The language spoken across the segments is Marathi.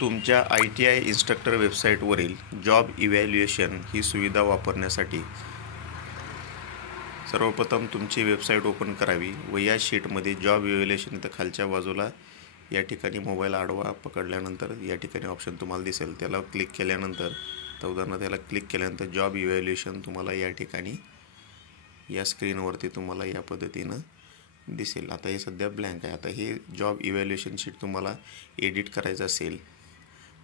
तुमच्या ITI इन्स्ट्रक्टर वेबसाईटवरील जॉब इव्हॅल्युएशन ही सुविधा वापरण्यासाठी सर्वप्रथम तुमची वेबसाईट ओपन करावी व या शीटमध्ये जॉब इव्हॅल्युएशन इथं खालच्या बाजूला या ठिकाणी मोबाईल आडवा पकडल्यानंतर या ठिकाणी ऑप्शन तुम्हाला दिसेल, त्याला क्लिक केल्यानंतर उदाहरणार्थ त्याला क्लिक केल्यानंतर जॉब इव्हॅल्युएशन तुम्हाला या ठिकाणी या स्क्रीनवरती तुम्हाला या पद्धतीनं दिसेल. आता हे सध्या ब्लँक आहे. आता हे जॉब इव्हॅल्युएशन शीट तुम्हाला एडिट करायचं असेल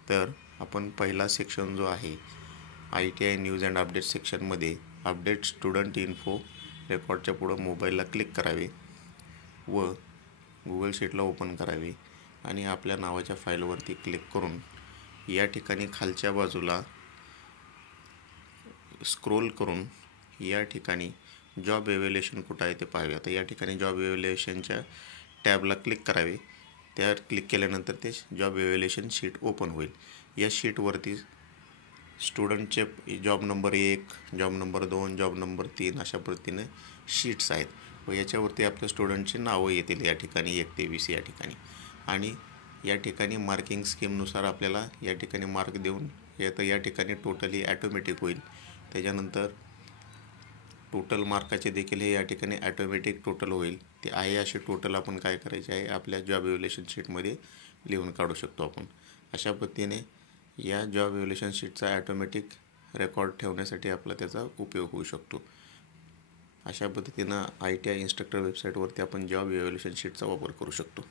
तर आपण पहिला सेक्शन जो आहे ITI न्यूज अँड अपडेट सेक्शनमध्ये अपडेट स्टुडंट इन्फो रेकॉर्डच्या पुढं मोबाईलला क्लिक करावे व गुगल शीटला ओपन करावे आणि आपल्या नावाच्या फाईलवरती क्लिक करून या ठिकाणी खालच्या बाजूला स्क्रोल करून या ठिकाणी जॉब इव्हॅल्युएशन कुठं आहे ते पाहावे. आता या ठिकाणी जॉब इव्हॅल्युएशनच्या टॅबला क्लिक करावे. त्यावर क्लिक केल्यानंतर ते जॉब इव्हॅल्युएशन शीट ओपन होईल. या शीटवरती स्टुडंटचे job number 1, job number 2, job number 3 अशा पद्धतीने शीट्स आहेत व याच्यावरती आपल्या स्टुडंटची नावं येतील या ठिकाणी 1 ते 20 या ठिकाणी. आणि या ठिकाणी मार्किंग स्कीमनुसार आपल्याला या ठिकाणी मार्क देऊन या ठिकाणी टोटली ॲटोमॅटिक होईल. त्याच्यानंतर टोटल मार्काचे देखील हे या ठिकाणी ॲटोमॅटिक टोटल होईल. ते आहे असे टोटल आपण काय करायचे आहे आपल्या जॉब इव्हॅल्युएशन शीटमध्ये लिहून काढू शकतो आपण. अशा पद्धतीने या जॉब इव्हॅल्युएशन शीटचा ॲटोमॅटिक रेकॉर्ड ठेवण्यासाठी आपला त्याचा उपयोग होऊ शकतो. अशा पद्धतीनं ITI इन्स्ट्रक्टर वेबसाईटवरती आपण जॉब इव्हॅल्युएशन शीटचा वापर करू शकतो.